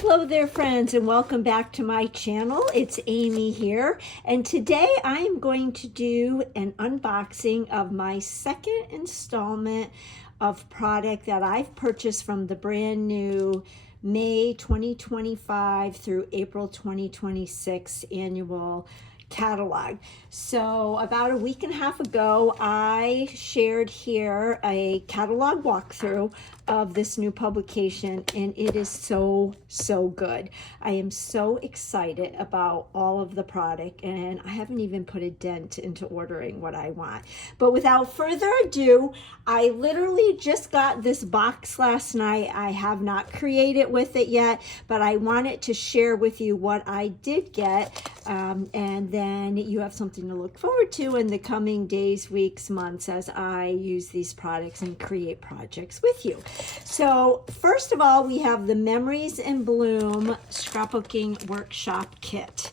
Hello there, friends, and welcome back to my channel. It's Amy here, and today I am going to do an unboxing of my second installment of product that I've purchased from the brand new May 2025 through April 2026 annual catalog. So about a week and a half ago, I shared here a catalog walkthrough of this new publication, and it is so good. I am so excited about all of the product, and I haven't even put a dent into ordering what I want. But without further ado, I literally just got this box last night. I have not created with it yet, but I wanted to share with you what I did get, and then you have something to look forward to in the coming days, weeks, months as I use these products and create projects with you. So first of all, we have the Memories in Bloom Scrapbooking Workshop Kit.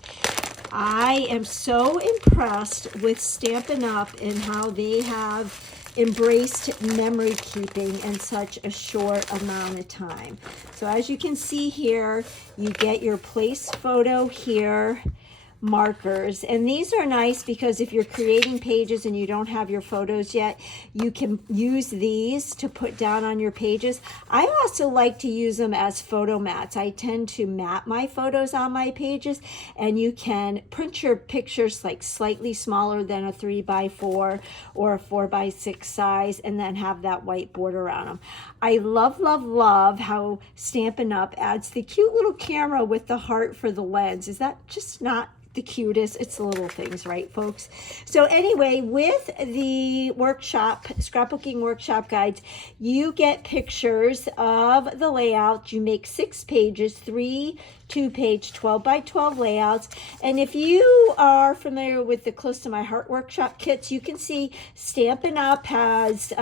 I am so impressed with Stampin' Up! And how they have embraced memory keeping in such a short amount of time. So as you can see here, you get your place photo here, markers, and these are nice because if you're creating pages and you don't have your photos yet, you can use these to put down on your pages. I also like to use them as photo mats. I tend to mat my photos on my pages, and you can print your pictures like slightly smaller than a 3x4 or a 4x6 size, and then have that white border on them. I love how Stampin' Up! Adds the cute little camera with the heart for the lens. Is that just not the cutest? It's the little things, right, folks? So anyway, with the workshop, scrapbooking workshop guides, you get pictures of the layout. You make 6 pages, 3 2-page 12x12 layouts. And if you are familiar with the Close to My Heart workshop kits, you can see Stampin' Up! Has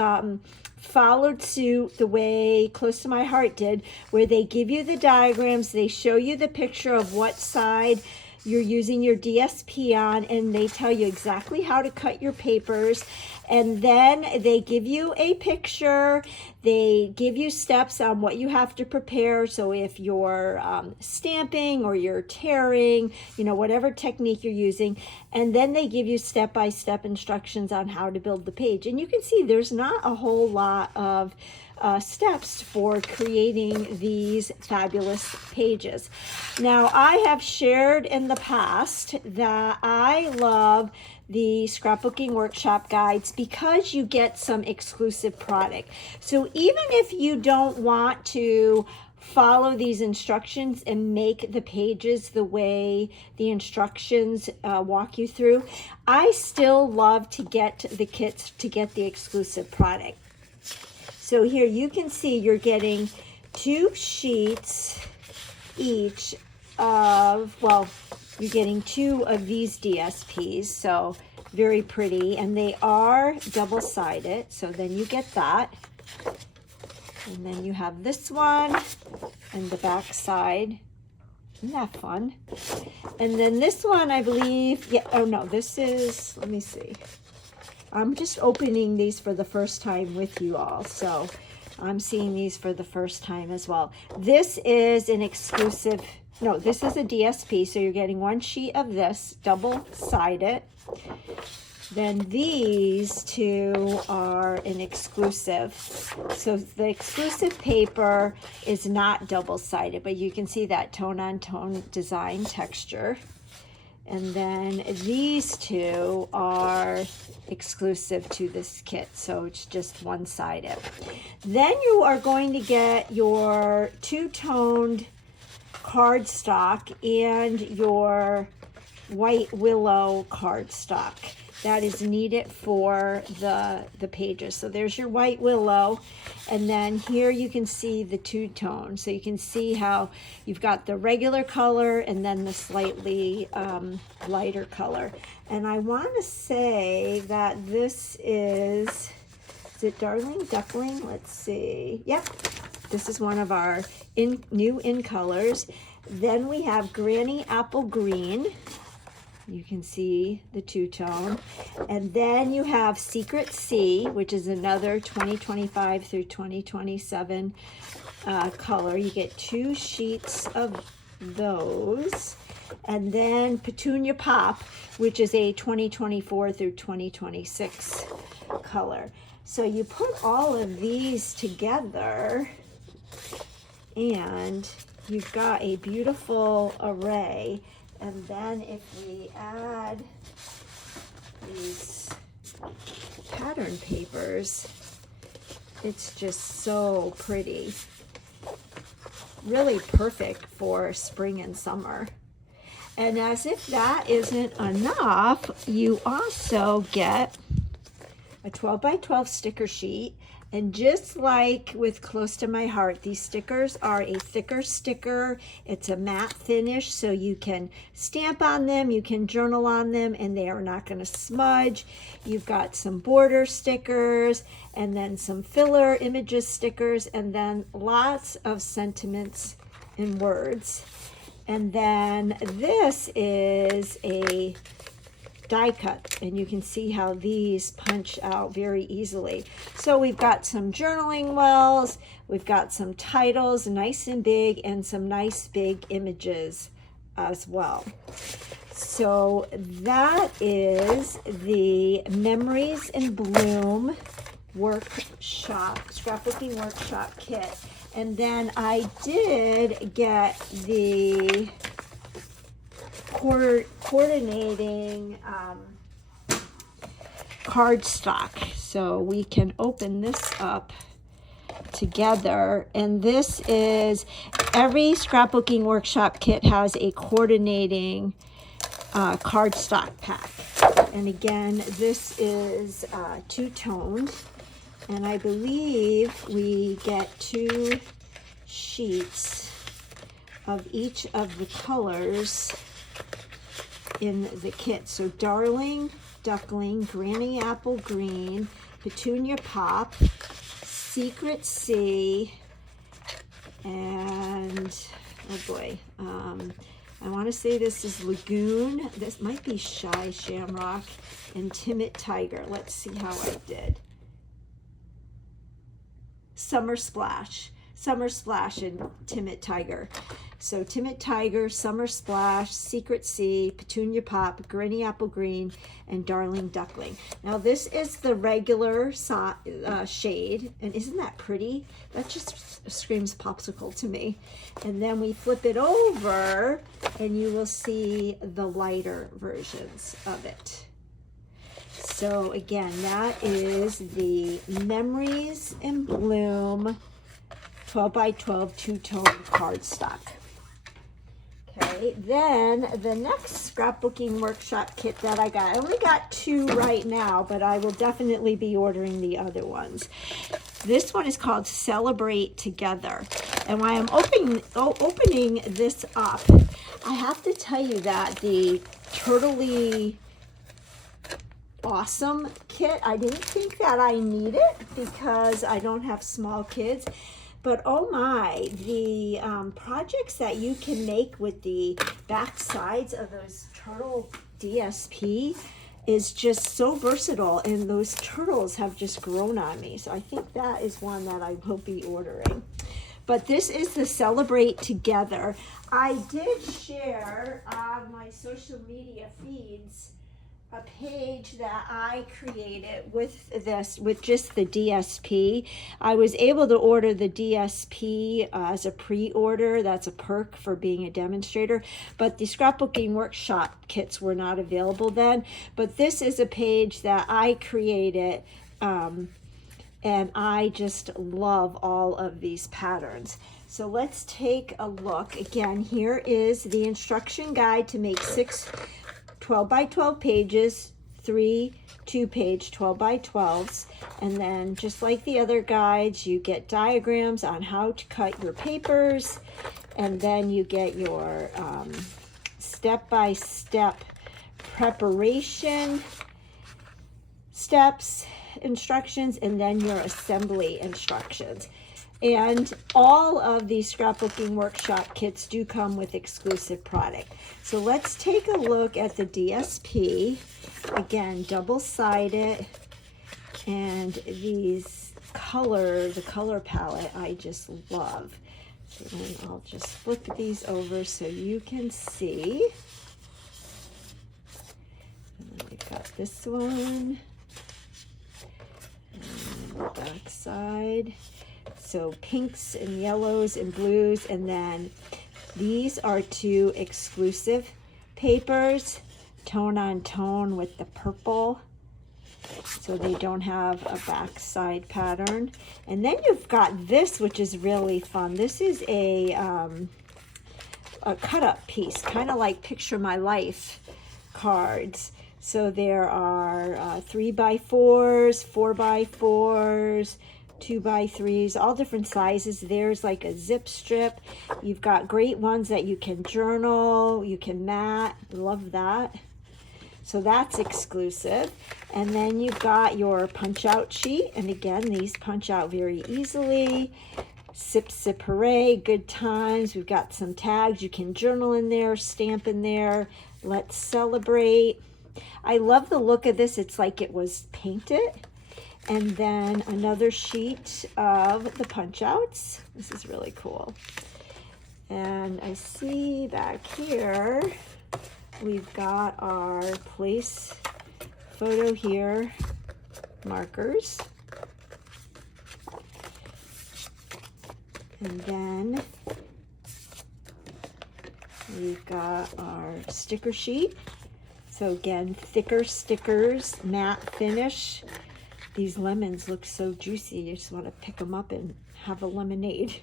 followed suit the way Close to My Heart did, where they give you the diagrams, they show you the picture of what side you're using your DSP on, and they tell you exactly how to cut your papers, and then they give you a picture, they give you steps on what you have to prepare. So if you're stamping or you're tearing, you know, whatever technique you're using, and then they give you step-by-step instructions on how to build the page. And you can see there's not a whole lot of steps for creating these fabulous pages. Now, I have shared in the past that I love the scrapbooking workshop guides because you get some exclusive product. So even if you don't want to follow these instructions and make the pages the way the instructions walk you through, I still love to get the kits to get the exclusive product. So here you can see you're getting 2 sheets each of, well, you're getting 2 of these DSPs, so very pretty, and they are double-sided, so then you get that. And then you have this one and the back side. Isn't that fun? And then this one, I believe, yeah, oh no, this is, let me see. I'm just opening these for the first time with you all, so I'm seeing these for the first time as well. This is an exclusive, no, this is a DSP, so you're getting 1 sheet of this, double-sided. Then these 2 are an exclusive. So the exclusive paper is not double-sided, but you can see that tone-on-tone design texture. And then these 2 are exclusive to this kit, so it's just one-sided. Then you are going to get your 2-toned cardstock and your white willow cardstock that is needed for the pages. So there's your white willow, and then here you can see the 2-tone. So you can see how you've got the regular color and then the slightly lighter color. And I want to say that this is it Darling Duckling? Let's see. Yep, this is one of our new in colors. Then we have Granny Apple Green. You can see the 2-tone. And then you have Secret Sea, which is another 2025 through 2027 color. You get 2 sheets of those. And then Petunia Pop, which is a 2024 through 2026 color. So you put all of these together and you've got a beautiful array. And then if we add these pattern papers, it's just so pretty. Really perfect for spring and summer. And as if that isn't enough, you also get a 12 by 12 sticker sheet. And just like with Close to My Heart, these stickers are a thicker sticker. It's a matte finish, so you can stamp on them, you can journal on them, and they are not going to smudge. You've got some border stickers, and then some filler images stickers, and then lots of sentiments and words. And then this is a die cut, and you can see how these punch out very easily. So we've got some journaling wells, we've got some titles, nice and big, and some nice big images as well. So that is the Memories in Bloom workshop, scrapbooking workshop kit. And then I did get the coordinating cardstock, so we can open this up together. And this is, every scrapbooking workshop kit has a coordinating cardstock pack. And again, this is two-toned, and I believe we get 2 sheets of each of the colors in the kit. So Darling Duckling, Granny Apple Green, Petunia Pop, Secret Sea, and oh boy, I want to say this is Lagoon. This might be Shy Shamrock, and Timid Tiger. Let's see how I did. Summer Splash, and Timid Tiger. So Timid Tiger, Summer Splash, Secret Sea, Petunia Pop, Granny Apple Green, and Darling Duckling. Now this is the regular shade, and isn't that pretty? That just screams popsicle to me. And then we flip it over, and you will see the lighter versions of it. So again, that is the Memories in Bloom 12 by 12 two-tone cardstock. Okay, then the next scrapbooking workshop kit that I got, I only got 2 right now, but I will definitely be ordering the other ones. This one is called Celebrate Together. And while I'm opening this up, I have to tell you that the Turtley Awesome kit, I didn't think that I need it because I don't have small kids. But oh my, the projects that you can make with the back sides of those turtle DSP is just so versatile, and those turtles have just grown on me. So I think that is one that I will be ordering. But this is the Celebrate Together. I did share on my social media feeds a page that I created with this, with just the DSP. I was able to order the DSP as a pre-order. That's a perk for being a demonstrator, but the scrapbooking workshop kits were not available then. But this is a page that I created, and I just love all of these patterns. So let's take a look. Again, here is the instruction guide to make 6 12 by 12 pages, 3 2-page 12 by 12s, and then just like the other guides, you get diagrams on how to cut your papers, and then you get your step-by-step preparation steps instructions, and then your assembly instructions. And all of these scrapbooking workshop kits do come with exclusive product. So let's take a look at the DSP. Again, double-sided, and these color, the color palette, I just love. And I'll just flip these over so you can see. And then we've got this one. And the back side. So pinks and yellows and blues. And then these are 2 exclusive papers, tone on tone with the purple. So they don't have a backside pattern. And then you've got this, which is really fun. This is a cut-up piece, kind of like Picture My Life cards. So there are 3x4s, 4x4s, 2x3s, all different sizes. There's like a zip strip. You've got great ones that you can journal, you can mat. Love that. So that's exclusive. And then you've got your punch out sheet. And again, these punch out very easily. Sip, sip, hooray, good times. We've got some tags. You can journal in there, stamp in there. Let's celebrate. I love the look of this. It's like it was painted. And then another sheet of the punch outs. This is really cool. And I see back here, we've got our place photo here markers. And then we've got our sticker sheet. So again, thicker stickers, matte finish. These lemons look so juicy. You just want to pick them up and have a lemonade.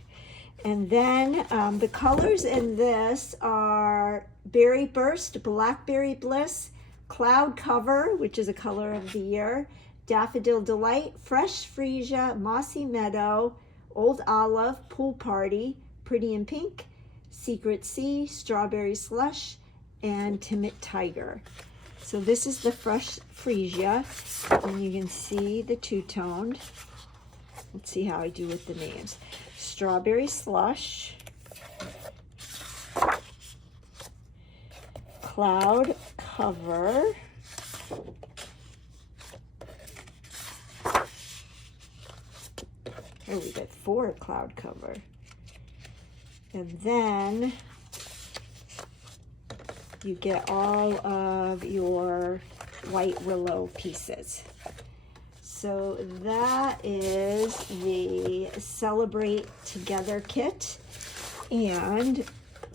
And then the colors in this are Berry Burst, Blackberry Bliss, Cloud Cover, which is a color of the year, Daffodil Delight, Fresh Freesia, Mossy Meadow, Old Olive, Pool Party, Pretty in Pink, Secret Sea, Strawberry Slush, and Timid Tiger. So this is the Fresh Freesia, and you can see the two-toned. Let's see how I do with the names. Strawberry Slush, Cloud Cover, oh, we got 4 Cloud Cover, and then you get all of your white willow pieces. So that is the Celebrate Together kit, and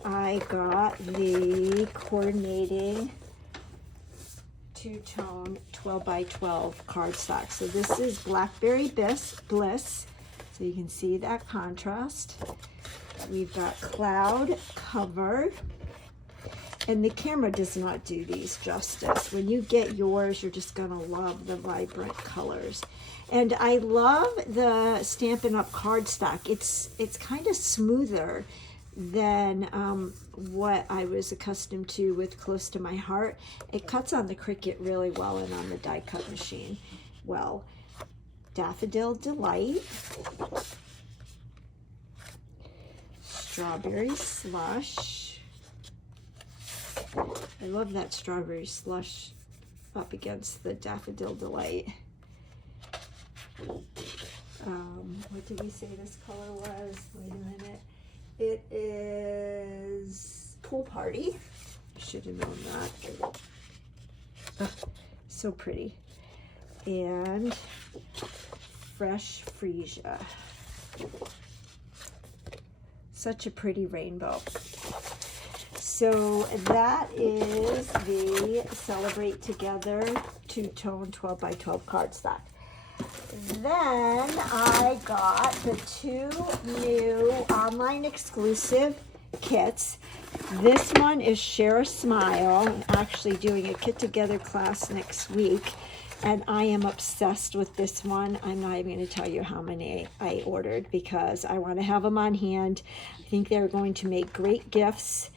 I got the coordinating two-tone 12x12 cardstock. So this is Blackberry Bliss, so you can see that contrast. We've got Cloud Cover, and the camera does not do these justice. When you get yours, you're just gonna love the vibrant colors. And I love the Stampin' Up! Cardstock. It's kind of smoother than what I was accustomed to with Close to My Heart. It cuts on the Cricut really well and on the die cut machine well. Daffodil Delight, Strawberry Slush. I love that Strawberry Slush up against the Daffodil Delight. What did we say this color was? Wait a minute. It is Pool Party. I should have known that. Oh, so pretty. And Fresh Freesia. Such a pretty rainbow. So that is the Celebrate Together two-tone 12x12 cardstock. Then I got the 2 new online exclusive kits. This one is Share a Smile. I'm actually doing a Kit Together class next week, and I am obsessed with this one. I'm not even going to tell you how many I ordered because I want to have them on hand. I think they're going to make great gifts,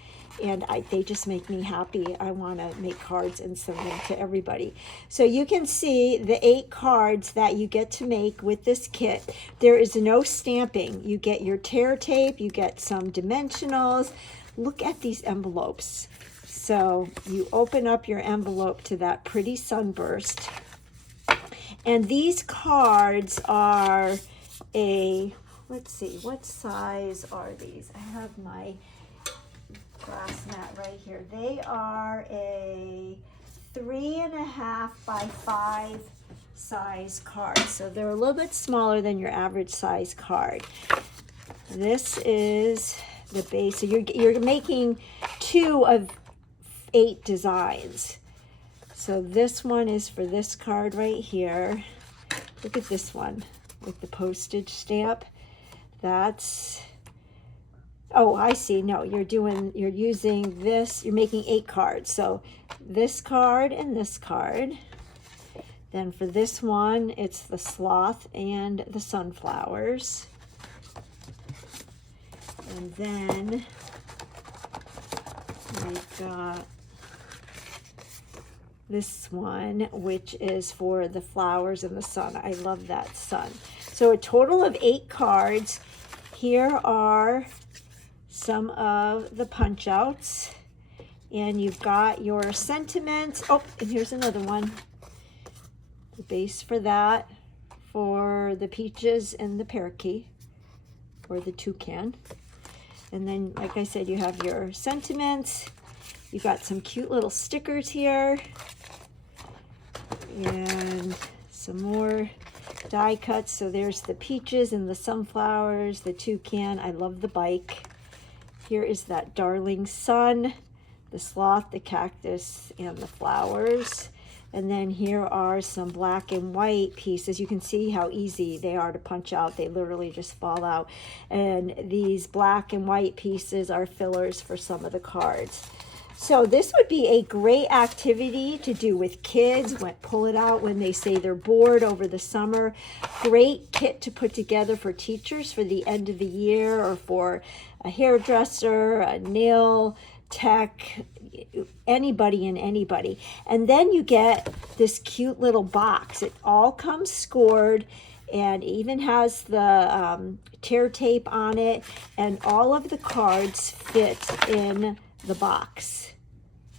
and they just make me happy. I want to make cards and send them to everybody. So you can see the 8 cards that you get to make with this kit. There is no stamping. You get your tear tape, you get some dimensionals. Look at these envelopes. So you open up your envelope to that pretty sunburst, And these cards are a, let's see, what size are these? I have my glass mat right here. They are a 3.5 by 5 size card. So they're a little bit smaller than your average size card. This is the base. So you're making 2 of 8 designs. So this one is for this card right here. Look at this one with the postage stamp. That's, oh, I see. No, you're using this, you're making 8 cards. So this card and this card. Then for this one, it's the sloth and the sunflowers. And then we've got this one, which is for the flowers and the sun. I love that sun. So a total of 8 cards. Here are some of the punch outs. And you've got your sentiments. Oh, and here's another one. The base for that, for the peaches and the parakeet, or the toucan. And then, like I said, you have your sentiments. You've got some cute little stickers here. And some more die cuts. So there's the peaches and the sunflowers, the toucan. I love the bike. Here is that darling sun, the sloth, the cactus, and the flowers. And then here are some black and white pieces. You can see how easy they are to punch out. They literally just fall out. And these black and white pieces are fillers for some of the cards. So this would be a great activity to do with kids. Pull it out when they say they're bored over the summer. Great kit to put together for teachers for the end of the year, or for a hairdresser, a nail tech, anybody and anybody. And then you get this cute little box. It all comes scored, and even has the tear tape on it, and all of the cards fit in the box.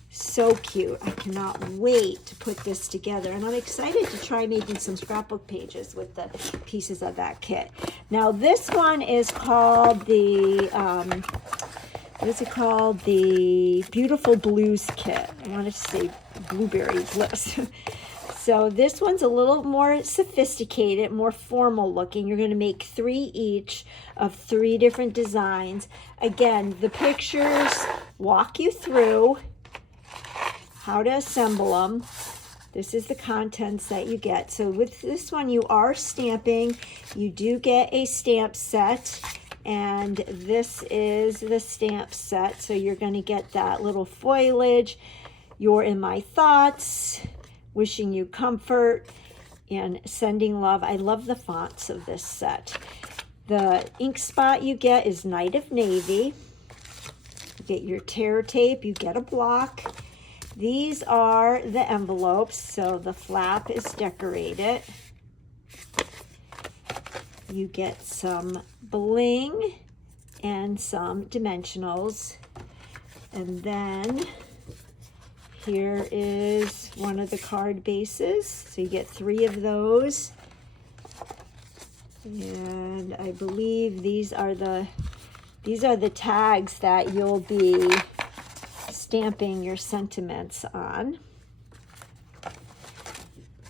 So cute. I cannot wait to put this together, and I'm excited to try making some scrapbook pages with the pieces of that kit. Now this one is called the what is it called? The Beautiful Blues Kit. I wanted to say Blueberry Bliss. So this one's a little more sophisticated, more formal looking. You're going to make 3 each of 3 different designs. Again, the pictures walk you through how to assemble them. This is the contents that you get. So with this one, you are stamping. You do get a stamp set, and this is the stamp set. So you're going to get that little foliage, You're in my thoughts, wishing you comfort, and sending love. I love the fonts of this set. The ink spot you get is Night of Navy. You get your tear tape, you get a block. These are the envelopes, so the flap is decorated. You get some bling and some dimensionals. And then here is one of the card bases. So you get 3 of those. And I believe these are the tags that you'll be stamping your sentiments on.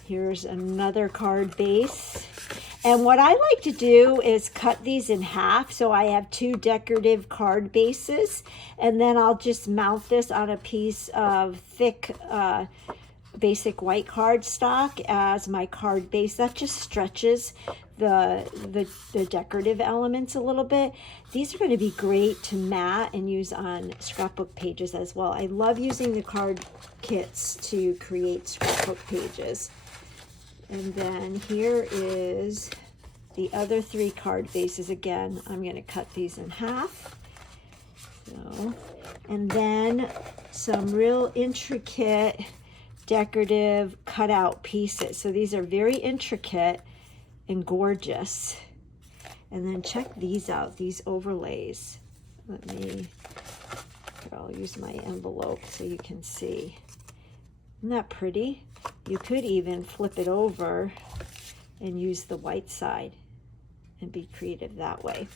Here's another card base. And what I like to do is cut these in half. So I have 2 decorative card bases, and then I'll just mount this on a piece of thick basic white cardstock as my card base. That just stretches the decorative elements a little bit. These are going to be great to mat and use on scrapbook pages as well. I love using the card kits to create scrapbook pages. And then here is the other 3 card bases. Again, I'm going to cut these in half. So, and then some real intricate decorative cutout pieces. So these are very intricate and gorgeous. And then check these out, these overlays. I'll use my envelope so you can see. Isn't that pretty? You could even flip it over and use the white side and be creative that way.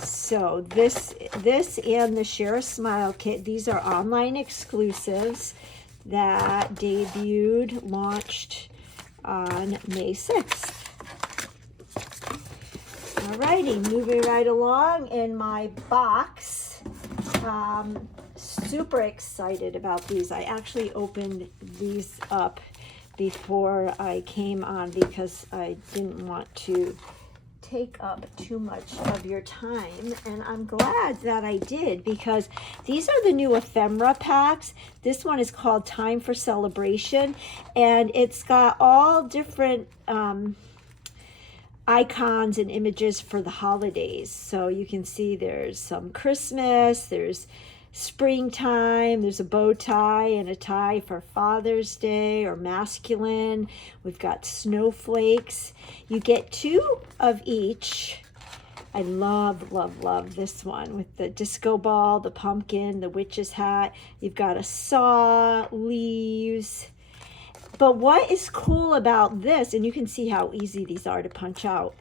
So this and the Share a Smile kit, these are online exclusives that launched on May 6th. Alrighty, moving right along in my box. Super excited about these. I actually opened these up before I came on because I didn't want to take up too much of your time, and I'm glad that I did because these are the new ephemera packs. This one is called Time for Celebration, and it's got all different icons and images for the holidays. So you can see there's some Christmas, there's springtime, there's a bow tie and a tie for Father's Day or masculine. We've got snowflakes. You get 2 of each. I love this one with the disco ball, the pumpkin, the witch's hat. You've got a saw, leaves. But what is cool about this, and you can see how easy these are to punch out.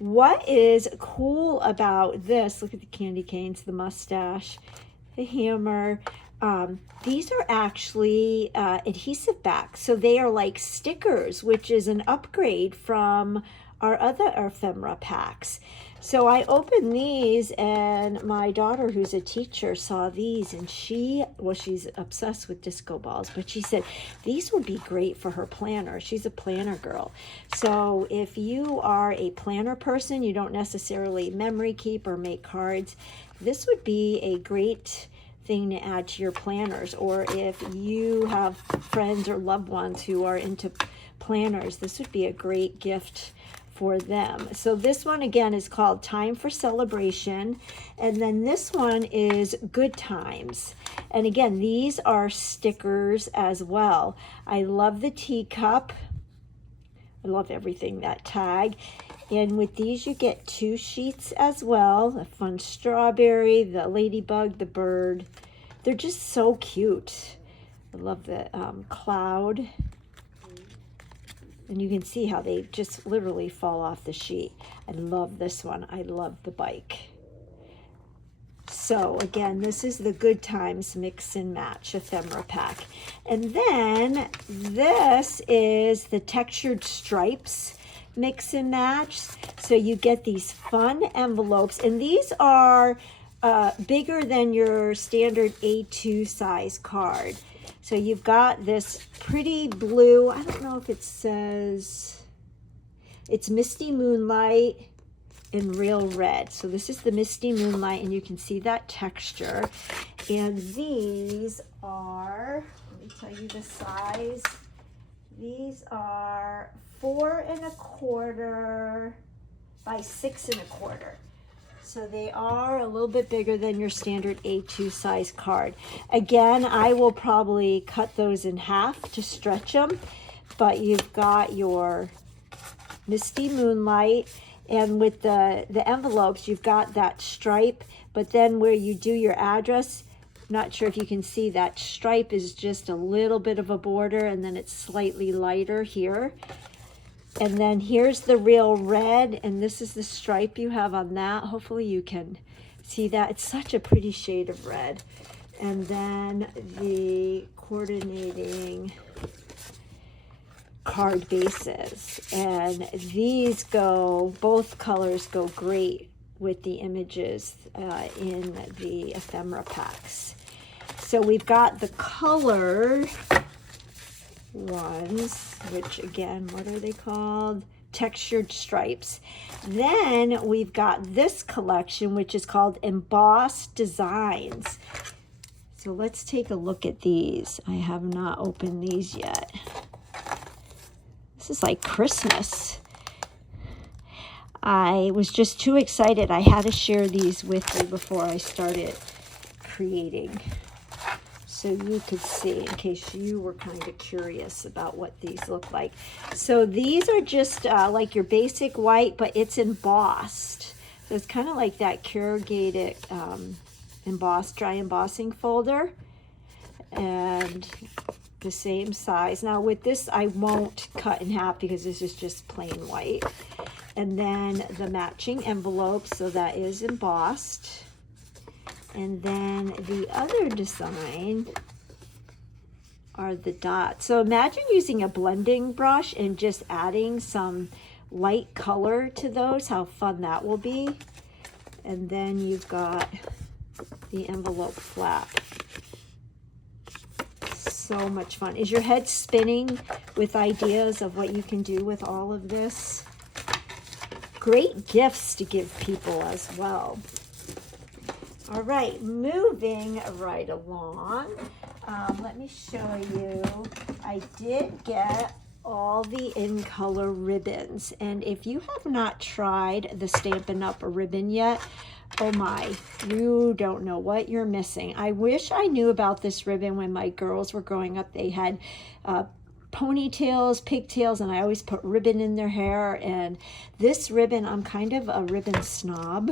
What is cool about this, look at the candy canes, the mustache, the hammer. These are actually adhesive back. So they are like stickers, which is an upgrade from our other ephemera packs. So I opened these, and my daughter, who's a teacher, saw these, and she's obsessed with disco balls, but she said these would be great for her planner. She's a planner girl. So if you are a planner person, you don't necessarily memory keep or make cards, this would be a great thing to add to your planners. Or if you have friends or loved ones who are into planners, this would be a great gift for them. So this one again is called Time for Celebration, and then this one is Good Times. And again, these are stickers as well. I love the teacup. I love everything that tag. And with these you get 2 sheets as well. A fun strawberry, the ladybug, the bird. They're just so cute. I love the cloud. And you can see how they just literally fall off the sheet. I love this one. I love the bike. So again, this is the Good Times Mix and Match ephemera pack. And then this is the Textured Stripes Mix and Match. So you get these fun envelopes, and these are bigger than your standard A2 size card. So you've got this pretty blue, I don't know if it says, it's Misty Moonlight in Real Red. So this is the Misty Moonlight, and you can see that texture. And these are, let me tell you the size. These are 4 1/4 by 6 1/4. So they are a little bit bigger than your standard A2 size card. Again, I will probably cut those in half to stretch them, but you've got your Misty Moonlight, and with the envelopes, you've got that stripe, but then where you do your address, not sure if you can see, that stripe is just a little bit of a border, and then it's slightly lighter here. And then here's the Real Red, and this is the stripe you have on that. Hopefully you can see that. It's such a pretty shade of red. And then the coordinating card bases. And these both colors go great with the images in the ephemera packs. So we've got the color ones, which again, what are they called? Textured Stripes. Then we've got this collection, which is called Embossed Designs. So let's take a look at these. I have not opened these yet. This is like Christmas. I was just too excited. I had to share these with you before I started creating, so you could see, in case you were kind of curious about what these look like. So these are just like your basic white, but it's embossed. So it's kind of like that corrugated dry embossing folder. And the same size. Now with this, I won't cut in half because this is just plain white. And then the matching envelope, so that is embossed. And then the other design are the dots. So imagine using a blending brush and just adding some light color to those, how fun that will be. And then you've got the envelope flap. So much fun. Is your head spinning with ideas of what you can do with all of this? Great gifts to give people as well. All right, moving right along. Let me show you. I did get all the in color ribbons, and if you have not tried the Stampin' Up! Ribbon yet, oh my, you don't know what you're missing. I wish I knew about this ribbon when my girls were growing up. They had ponytails, pigtails, and I always put ribbon in their hair. And this ribbon, I'm kind of a ribbon snob,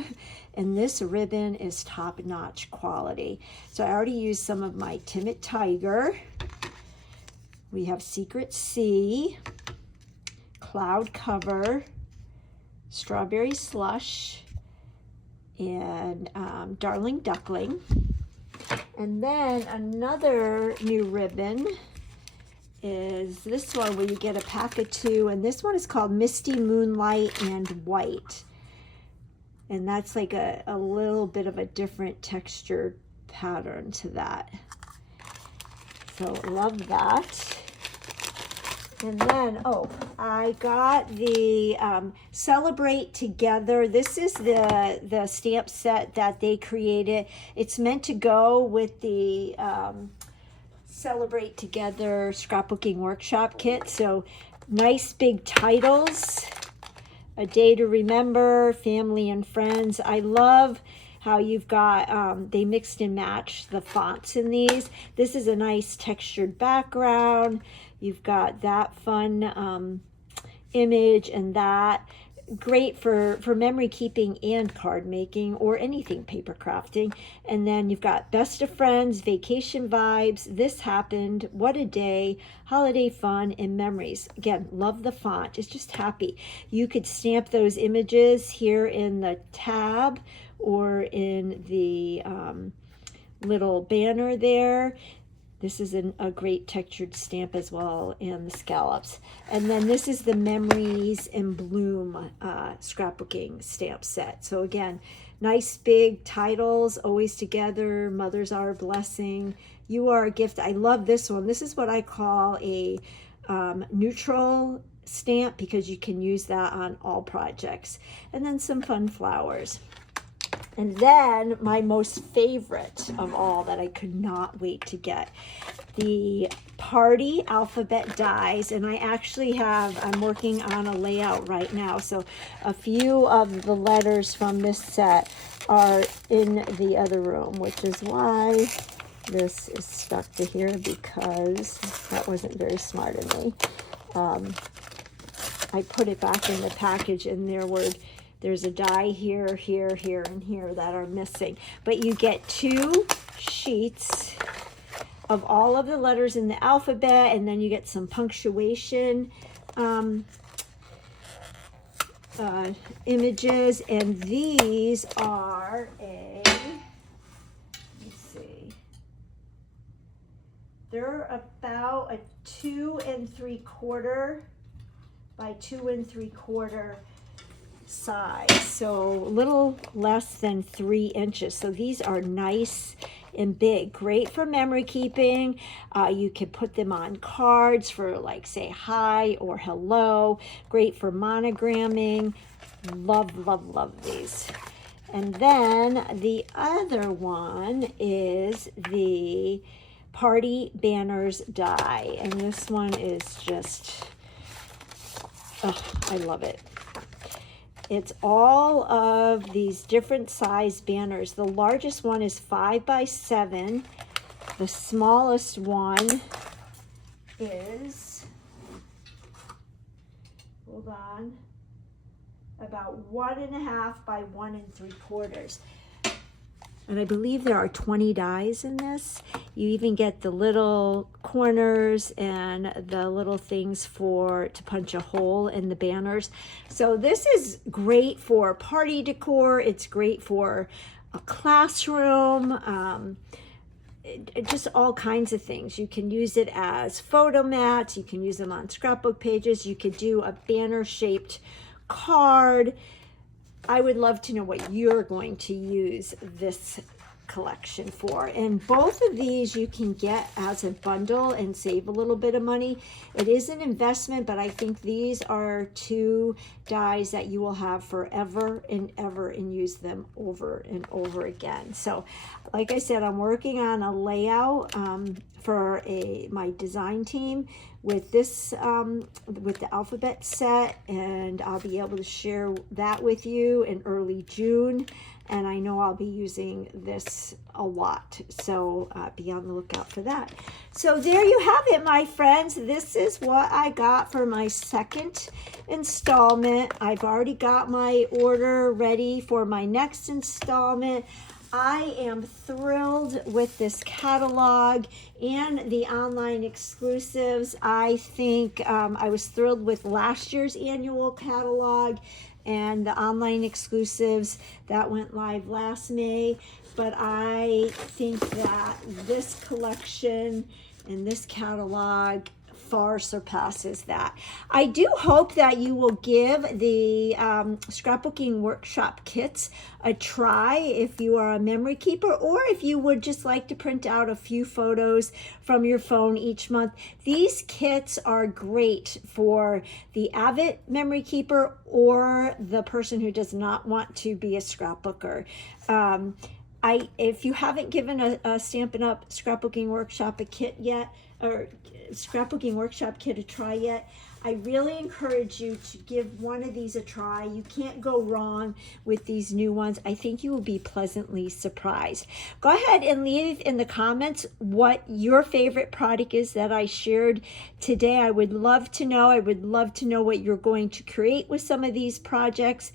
and this ribbon is top-notch quality. So I already used some of my Timid Tiger. We have Secret Sea, Cloud Cover, Strawberry Slush, and Darling Duckling. And then another new ribbon is this one where you get a pack of 2, and this one is called Misty Moonlight and White. And that's like a little bit of a different textured pattern to that. So love that. And then, oh, I got the Celebrate Together. This is the stamp set that they created. It's meant to go with the Celebrate Together scrapbooking workshop kit. So nice big titles. A Day to Remember, Family and Friends. I love how you've got, they mixed and matched the fonts in these. This is a nice textured background. You've got that fun image and that. Great for memory keeping and card making or anything paper crafting. And then you've got Best of Friends, Vacation Vibes, This Happened, What a Day, Holiday Fun, and Memories. Again, love the font. It's just happy. You could stamp those images here in the tab or in the little banner there. This is a great textured stamp as well, and the scallops. And then this is the Memories in Bloom scrapbooking stamp set. So again, nice big titles, Always Together, Mothers Are a Blessing, You Are a Gift. I love this one. This is what I call a neutral stamp because you can use that on all projects. And then some fun flowers. And then my most favorite of all that I could not wait to get, the Party Alphabet Dies. And I actually I'm working on a layout right now. So a few of the letters from this set are in the other room, which is why this is stuck to here, because that wasn't very smart of me. I put it back in the package and there's a die here, here, here, and here that are missing. But you get 2 sheets of all of the letters in the alphabet, and then you get some punctuation images. And these are let's see, they're about a 2 3/4 by 2 3/4 size, so a little less than 3 inches. So these are nice and big, great for memory keeping. You can put them on cards for, like, say hi or hello. Great for monogramming. Love, love, love these. And then the other one is the Party Banners die, and this one is just, I love it. It's all of these different size banners. The largest one is 5 by 7. The smallest one is, hold on, about 1.5 by 1 3/4. And I believe there are 20 dies in this. You even get the little corners and the little things to punch a hole in the banners. So this is great for party decor. It's great for a classroom. Just all kinds of things. You can use it as photo mats. You can use them on scrapbook pages. You could do a banner shaped card. I would love to know what you're going to use this collection for. And both of these you can get as a bundle and save a little bit of money. It is an investment, but I think these are two dies that you will have forever and ever and use them over and over again. So like I said, I'm working on a layout for my design team with this with the alphabet set, and I'll be able to share that with you in early June. And I know I'll be using this a lot, so be on the lookout for that. So there you have it, my friends. This is what I got for my second installment. I've already got my order ready for my next installment. I am thrilled with this catalog and the online exclusives. I think I was thrilled with last year's annual catalog and the online exclusives that went live last May. But I think that this collection and this catalog far surpasses that. I do hope that you will give the scrapbooking workshop kits a try if you are a memory keeper, or if you would just like to print out a few photos from your phone each month. These kits are great for the avid memory keeper or the person who does not want to be a scrapbooker. If you haven't given a Stampin' Up! Scrapbooking Workshop a kit yet, or Scrapbooking Workshop kit a try yet, I really encourage you to give one of these a try. You can't go wrong with these new ones. I think you will be pleasantly surprised. Go ahead and leave in the comments what your favorite product is that I shared today. I would love to know. I would love to know what you're going to create with some of these products.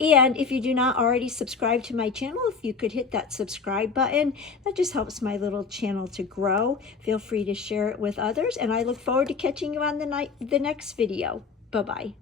And if you do not already subscribe to my channel, if you could hit that subscribe button, that just helps my little channel to grow. Feel free to share it with others, and I look forward to catching you on the next video. Bye-bye.